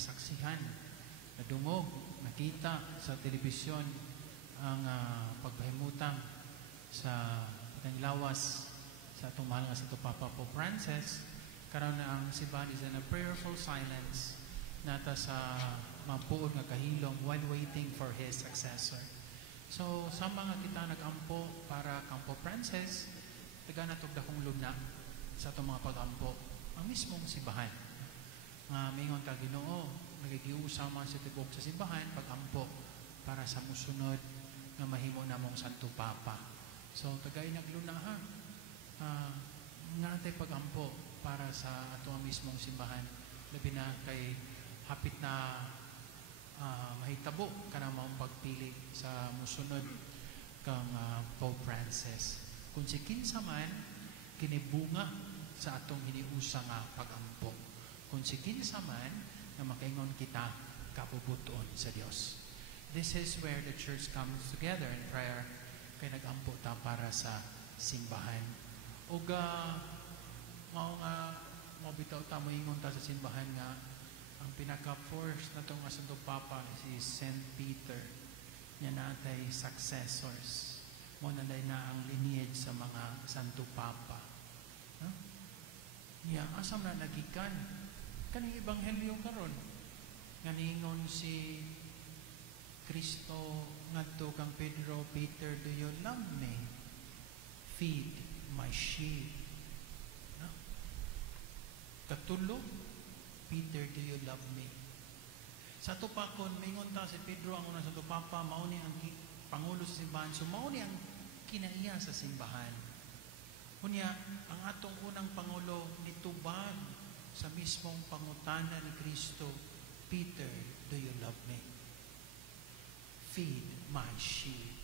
nasaksihan, nadungog, nakita sa telebisyon ang pagpahimutan sa lawas sa atong mahal nga sa Papa Pope Francis. Karon na ang simbahan is in a prayerful silence nata sa mapuod nga kahilom while waiting for his successor. So, sa mga kita nag-ampo para kang Pope Francis, taga natog dakong luna sa itong mga pag-ampo, ang mismong simbahan. Mingon ka Ginoo, nagigiusama sa tibok sa simbahan, pag-ampo para sa musunod nga mahimo namong Santo Papa. So, tagay nagluna ha. Nga tayo pag-ampo para sa ato mismong simbahan. Labi na kay hapit na mahitabo ka na mong pagpili sa musunod kang Pope Francis. Kung si kinsa man, kinibunga sa atong hiniusa nga pag-ampo. Kung si kinsa man, na makaingon kita kapubuton sa Dios. This is where the church comes together in prayer kay nag-ampo ta para sa simbahan. O mabitaw ta moingon ta sa simbahan nga ang pinaka-first na itong Santo Papa si Saint Peter. Yan natay successors. Muna na ang lineage sa mga Santo Papa. Huh? Asam na nagikan. Kaning Ebanghelyo karon nga ningon si Kristo ngadto kang Pedro, Peter, do you love me? Feed my sheep. No? Katulo, Peter, do you love me? Sa tupakon, mingon ta si Pedro ang unang sa tupapa, mauni ang pangulo sa simbahan. So mauni ang kinaiya sa simbahan. Kunya, ang atong unang pangulo nitubag sa mismong pangutana ni Kristo, Peter, do you love me? Feed my sheep.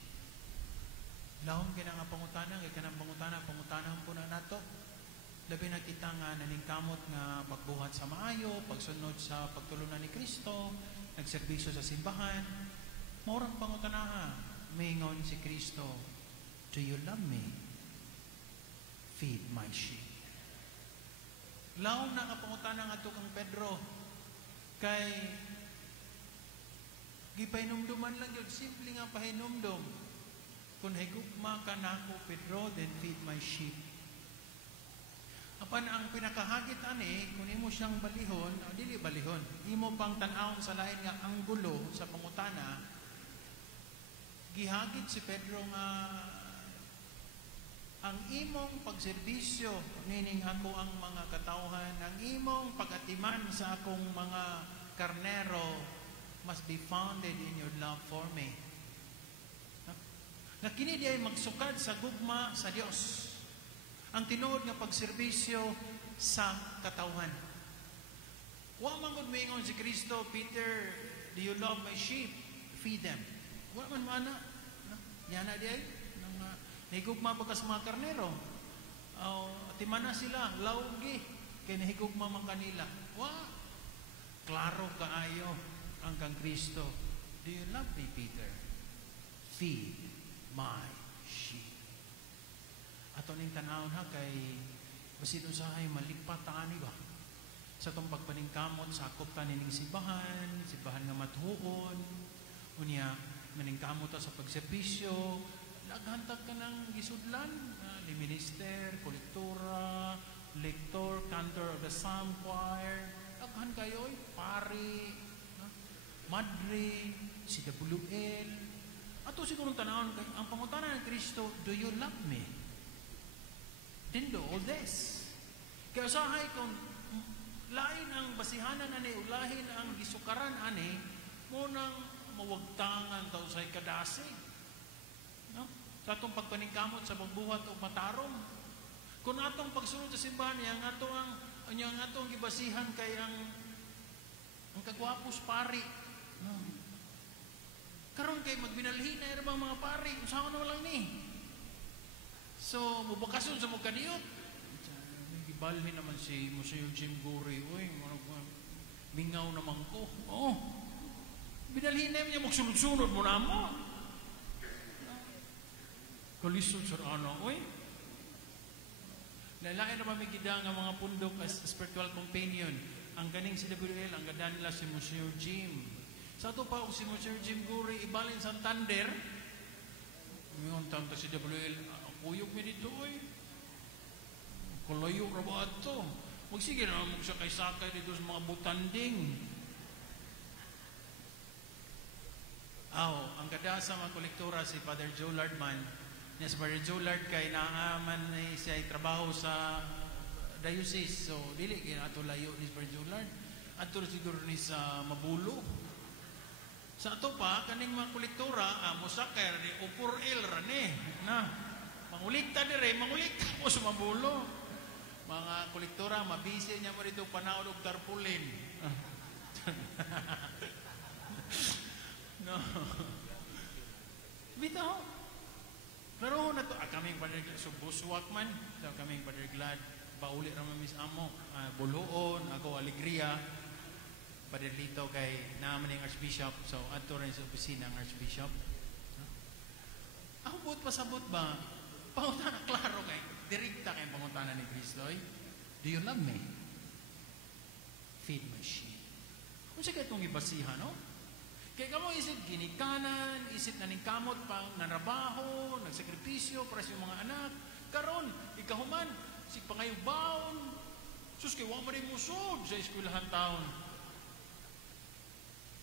Lahom kaya nga pangutana, kaya kanang pangutana po na nato. Labi na kita nga naningkamot nga pagbuhat sa maayo, pagsunod sa pagtulunan ni Kristo, nagserbisyo sa simbahan. Maurang pangutanaha, mingon si Kristo, do you love me? Feed my sheep. Lahom na nga pangutana nga to kang Pedro, kay gipahinumduman lang yun, simple nga pahinumdum. Kung higugma ka na ako, Pedro, then feed my sheep. Apan ang pinakahagit ani, kung imo siyang balihon, o dili balihon, imo pang tanawon sa lain nga ang gulo sa pangutana, gihagit si Pedro nga ang imong pagserbisyo, nining ako ang mga katawhan, ang imong pag-atiman sa akong mga karnero, must be founded in your love for me. Nga kini di ay magsukad sa gugma sa Dios. Ang tinuod nga pagserbisyo sa katawhan. Wa man gud moingon si Kristo, Peter, do you love my sheep? Feed them. Wa man mana. Yana di ay nang nahigugma pa sa mga karnero. Timana sila, lawgi kay nahigugma man kanila. Wa klaro kaayo ang kang Kristo, do you love me, Peter? Feed my sheep. Ato ning tanawon ha, kay basin usahay malipat taani ba? Sa itong pagpaningkamot, sakop ta nining simbahan nga matuon, unya, maningkamot ta sa pagservisyo, naghantag ka ng gisudlan, liminister, kolektora, lector, cantor of the psalm choir, naghan kayo, pari, Madre, si WL. Ato siguro tanawon kay ang pangutana ng Kristo, do you love me? Then do all this. Kaya usahay kung lain ang basihanan ani, ulahin ang gisukaran ani, munang mawagtangan daw sa kadasig. No? Sa atong pagpaningkamot sa pagbuhat o matarong. Kung atong pagsunod sa simbahan, ang atong gibasihan kay ang kagwapos pari. Karon kay magbinalhin na bang mga pari, usahaw na lang ni. So, mubakason sa mga kaniyot. Gibalhin naman si Museo Jim Guri, uy, mingaw naman ko. Binalhin na niya, magsunod-sunod mo na mo. Kalisod sa uy. Lalain naman may gida nga mga pundok as spiritual companion. ang ganing si WL, ang ganda nila si Monsieur Jim. Sa ito pa, si Monsieur Jim Guri, ibalin sa Santander, ngayon tanto si WL, kuyog mi dito oy. Kulayo ra ba ito? Magsige na mo siya kay sakay dito sa mga butanding. Ang ganda sa mga kolektora si Father Joe Lardman. Si Father Joe Lard kay naaman siya ay trabaho sa diocese. So, dili kaya ato layo ni Father Joe Lard. Ato siguro ni sa Mabulo. Sa ato pa, kaning mga kolektora, musakar ni Upur El Rane. Mangulikta dire, mangulikta mo sa Mabulo. Mga kolektora, mabisi niya mo dito panahon og tarpulin. No. Bitaw. Pero na to, kaming Padre Glad, so buswak man, so kaming Padre Glad, pauli raman mis amo, Buluon, ako Alegria, Padre Lito kay naman yung Archbishop, so ato rin sa opisina ng Archbishop. Ako buot pasabot ba? Pangutana, klaro kay, direkta kay pangutana ni Kristo, do you love me? Feed my sheep. Kung siya kayo itong ibasihan, no? Kaya ka mo isip ginikanan, isip na ning kamot pang nanabaho, nagsakripisyo para sa mga anak. Karon, ikahuman, si pangayong baon, sus kay wa man rin musod sa eskwelahan taon.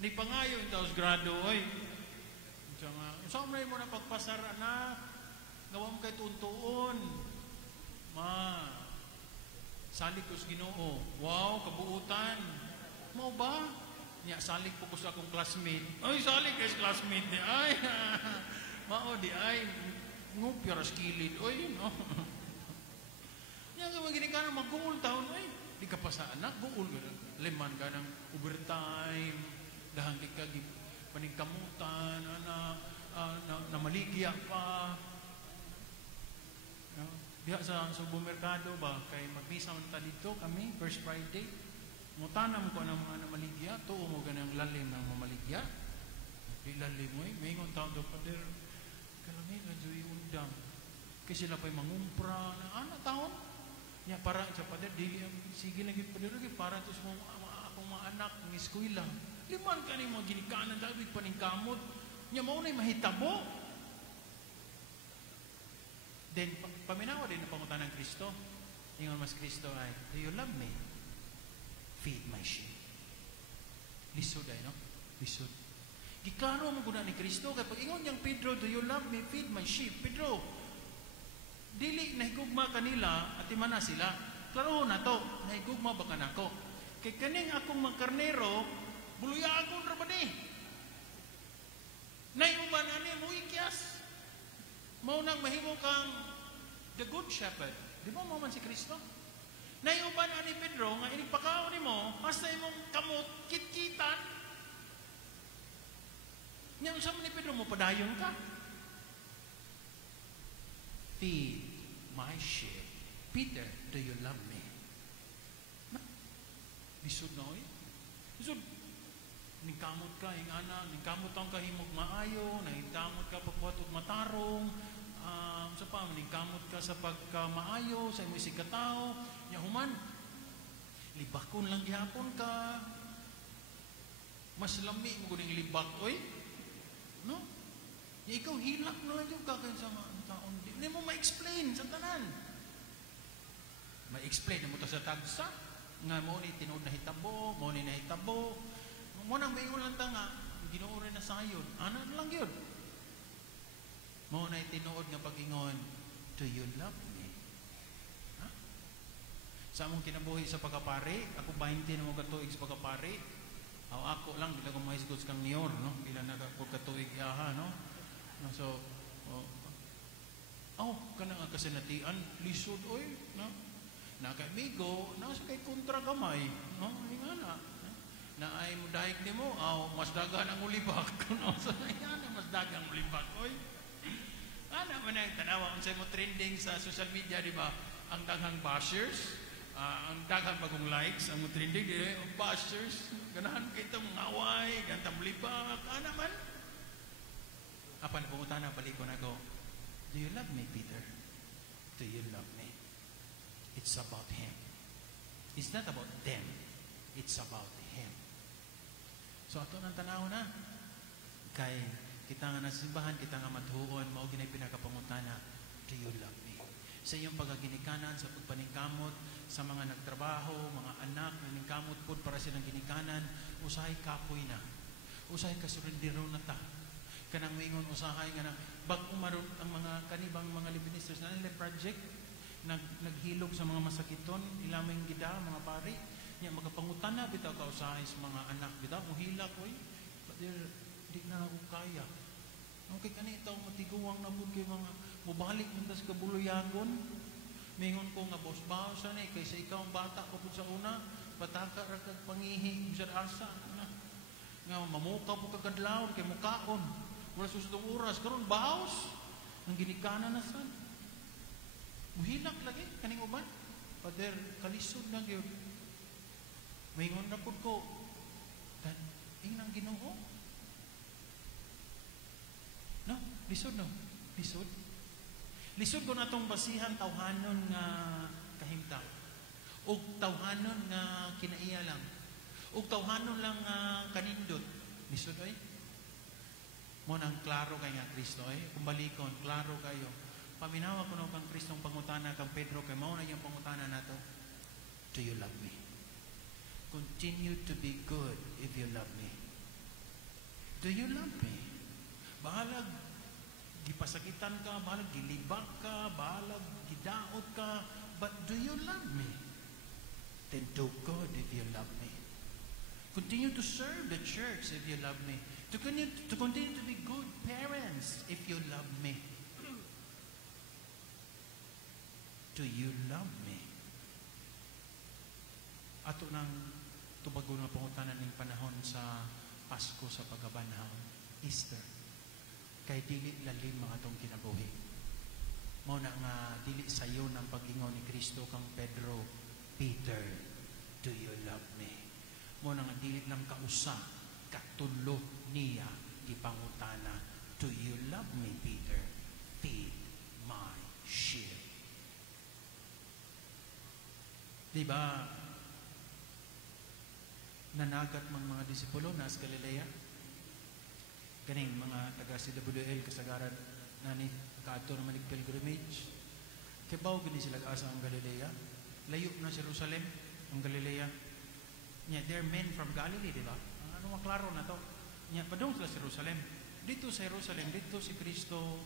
Ni pangayo yung taos grado, oy. Saan mo na pagpasar, anak? Gawa mo kay tuntuon. Ma, salig ko sa Ginoo. Wow, kabuutan. Mau ba? Nya salig po ko sa akong classmate. Ay, salig kay classmate ni ay. Mao di ay ngupya ras kilid. Oy, no. Nya nga magini ka na mag-goal taon oy. Di ka pa sa anak, goal ka. Leman ka ng overtime, dahan ka paningkamutan, na maligya pa. No? Diha sa supermerkado ba kay magbisa man ta dito kami first Friday. Mutanam ko ng mga namaligya, tuo mo ganang lalim ng mamaligya. Di lalim mo may ngon taon do Pader, kalami na joy undang. Kasi sila pa'y mangumpra na anak taon. Nya para sa Pader, dili sige lagi Pader lagi para to sa akong mga anak ng eskwela. Liman ka ni mga ginikanan dawig paningkamot. Nya mao nay mahitabo. Then paminawa din ang pangutan ng Kristo. Ingon mas Kristo ay, do you love me? Feed my sheep. Lisod ay, no? Lisod. Giklaro mo guna ni Kristo. Kaya pag ingon niyang Pedro, do you love me? Feed my sheep. Pedro, dili nahigugma kanila at imana sila. Klaro na to, nahigugma ba ka na ko? Kay kaning akong mga karnero, buluyagon ra ba ni? Naiuman ani mo ikyas. Mao nang mahimo kang the good shepherd. Di ba mo man si Kristo? Naiuban ani Pedro nga inipakaon nimo hasta imong kamot kitkitan. Nya unsa man ni Pedro mo padayon ka? Feed my sheep. Peter, do you love me? Bisod na oy. Bisod. Ningkamot ka ingana, ningkamot ang kahimog maayo, ningkamot ka pagbuhat og matarong. Sa pa, maningkamot ka sa pagkamaayo, sa imo isig katao, nya human, libakon lang gihapon ka. Mas lami mo kuning libak, oy. No? Ya ikaw hilak na lang yung kagan sa mga taon. Hindi mo ma-explain sa tanan. Ma-explain mo to sa tagsa. Nga mo ni tinood na hitabo, mo ni nahitabo. Mo nang may ulang tanga, Ginoo rin na sayon. Ana lang yun. Mo na tinuod nga pag-ingon, do you love me? Ha? Sa among kinabuhi sa pagkapari, ako 20 na mo katuig sa pagkapari. Ako lang, bila ko mahisgot kang niyor, no? Bila na ako katuig yaha, no? So, kanang ang kasinatian, lisod, oy, no? Nakamigo, nasa kay kontra gamay, no? Nga na. Na ay mudahig ni mo, mas dagan ang ulibak. No? So, yan, mas dagan ang ulibak, oy. Ano man ang tanawa kung sa'yo mo trending sa social media, di ba? Ang daghang bashers, ang daghang bagong likes, ang mo trending, bashers, ganahan kayo itong ngaway, gantang libak, ano man? Apa na pumunta na, balik ko na go, do you love me, Peter? Do you love me? It's about Him. It's not about them. It's about Him. So ato nang tanaw na. Kay kita nga nasimbahan, kita nga mathuon, mao ginay pinakapangutana, do you love me? Sa iyong pagaginikanan, sa pagpaningkamot, sa mga nagtrabaho, mga anak, naningkamot po para silang ginikanan, usahay kapoy na. Usahay kasurindiro na ta. Kanang mingon usahay nga na, bag umaron ang mga kanibang mga ministers na nila project, naghilog sa mga masakiton, ilamang gida, mga pari, niya magapangutana, bitaw ka usahay sa mga anak, bitaw, muhila ko but di na ako kaya. Okay, kanito, matiguang na po kayo mga mubalik muntas kabuluyagon. Mingon ko nga, boss, bawasan kaysa ikaw ang bata ko po sa una, pataka rakag pangihi, sa asa, nga mamukaw po kagadlaw, kay mukaon. Wala susutong oras, karon bawas, ang ginikanan na san. Muhilak lagi, kaning uban. Pader, kalisod na yun. Mingon na po ko, dan, inang Ginoo. No, lisod no. Lisod. Lisod ko na itong basihan tawhanon nga kahimtang. O tawhanon nga kinaiya lang. O tawhanon lang nga kanindot. Lisod ay. Mo nang klaro kay nga Kristo ay. Kumbalikon, klaro kayo. Paminawa ko na kang Kristong pangutana kang Pedro kay mao na yung pangutana nato. Do you love me? Continue to be good if you love me. Do you love me? Bahalag gipasakitan ka, bahalag gilibak ka, bahalag gidaot ka, but do you love me? Then do good if you love me. Continue to serve the church if you love me. To continue to be good parents if you love me. Do you love me? Ato nang tubago nga pangutanan ng panahon sa Pasko sa pagkabanhaw, Easter. Kay dili lalim mga itong kinabuhi. Mo na nga dili sayo ng pag-ingon ni Kristo kang Pedro, Peter, do you love me? Mo na nga dili lang kausa, katulo niya ipangutana, do you love me, Peter? Feed my sheep. Diba, nanagat mga disipulo nas Galilea? Ganing mga taga CWL kasagaran nani kaato naman ng pilgrimage. Kibaw gani sila asa ang Galilea. Layo na Jerusalem ang Galilea. Nya they're men from Galilee, di ba? Ano maklaro na to? Nya padung sila sa Jerusalem. Dito sa Jerusalem, dito si Kristo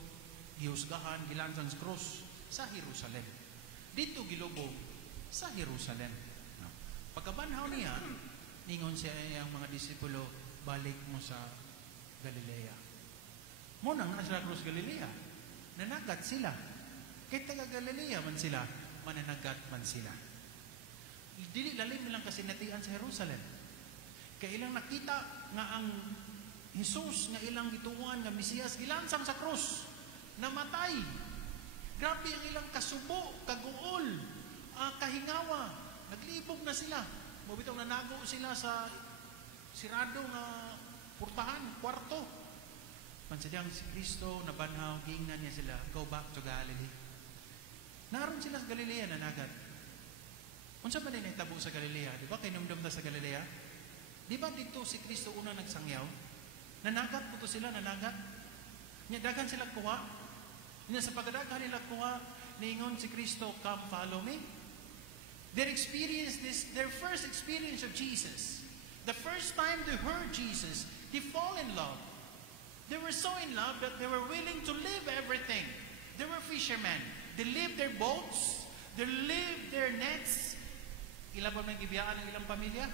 gihusgahan, gilansan sa krus sa Jerusalem. Dito gilubog sa Jerusalem. No. Pagkabanhaw niya, ningon siya ang mga disipulo, balik mo sa Galilea. Muna nga sila krus Galilea. Nanagat sila. Kaya taga Galilea man sila, mananagat man sila. Dili lalim nilang kasinatian sa Jerusalem. Kaya ilang nakita nga ang Jesus nga ilang gituan nga Mesiyas gilansang sa krus, namatay. Grabe ang ilang kasubo, kaguol, kahingawa. Naglibog na sila. Mabitaw nanago sila sa sirado nga purtahan, kwarto. Pansadyang si Kristo nabanhaw, giingnan niya sila, go back to Galilee. Naroon sila sa Galilea, nanagat. Unsa man din itabo sa Galilea? Di ba? Kinumdum ta sa Galilea? Di ba dito si Kristo una nagsangyaw? Nanagat po to sila, nanagat. Dagan sila kuha. Sa pagdaghan nila kuha, niingon si Kristo, come follow me. Their experience, their first experience of Jesus, the first time they heard Jesus, they fall in love. They were so in love that they were willing to leave everything. They were fishermen. They left their boats. They left their nets. Ilan pa may gibiyaan ng ilang pamilya?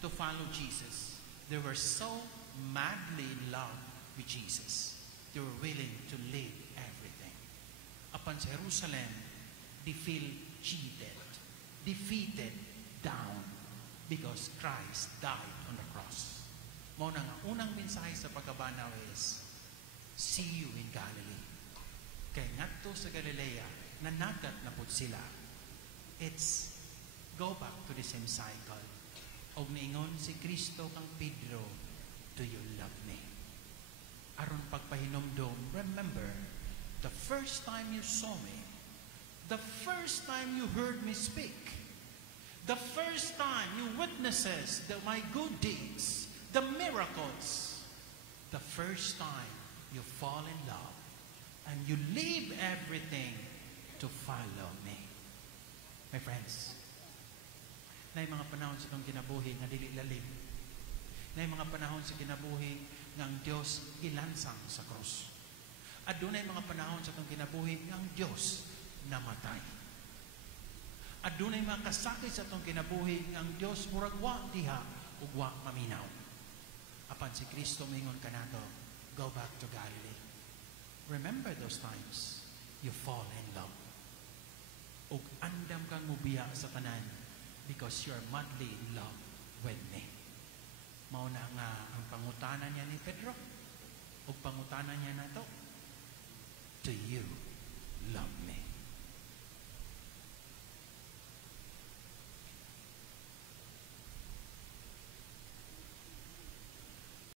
To follow Jesus. They were so madly in love with Jesus. They were willing to leave everything. Upon Jerusalem, they feel cheated, defeated, down, because Christ died on the cross. Muna nga, unang mensahe sa pagkabanaw is, see you in Galilee. Kaya ngadto sa Galilea, nanagat na po sila. It's go back to the same cycle. Og niingon si Kristo kang Pedro, do you love me? Aron pagpahinomdom, remember, the first time you saw me, the first time you heard me speak, The first time you witnesses my good deeds, the miracles, the first time you fall in love and you leave everything to follow me. My friends, na mga panahon sa itong kinabuhi nga dili lalim. Na mga panahon sa kinabuhi nga ang Diyos ilansang sa krus. At doon ay mga panahon sa itong kinabuhi nga ang Diyos namatay. At doon ay mga kasakit sa itong kinabuhi nga ang Diyos murag wa diha ug wa maminaw. Apan si Kristo mingon kanato, go back to Galilee. Remember those times you fall in love. Ug andam kang mubiya sa tanan because you're madly in love with me. Mao na nga ang pangutanan niya ni Pedro ug pangutanan niya nato, do you love me?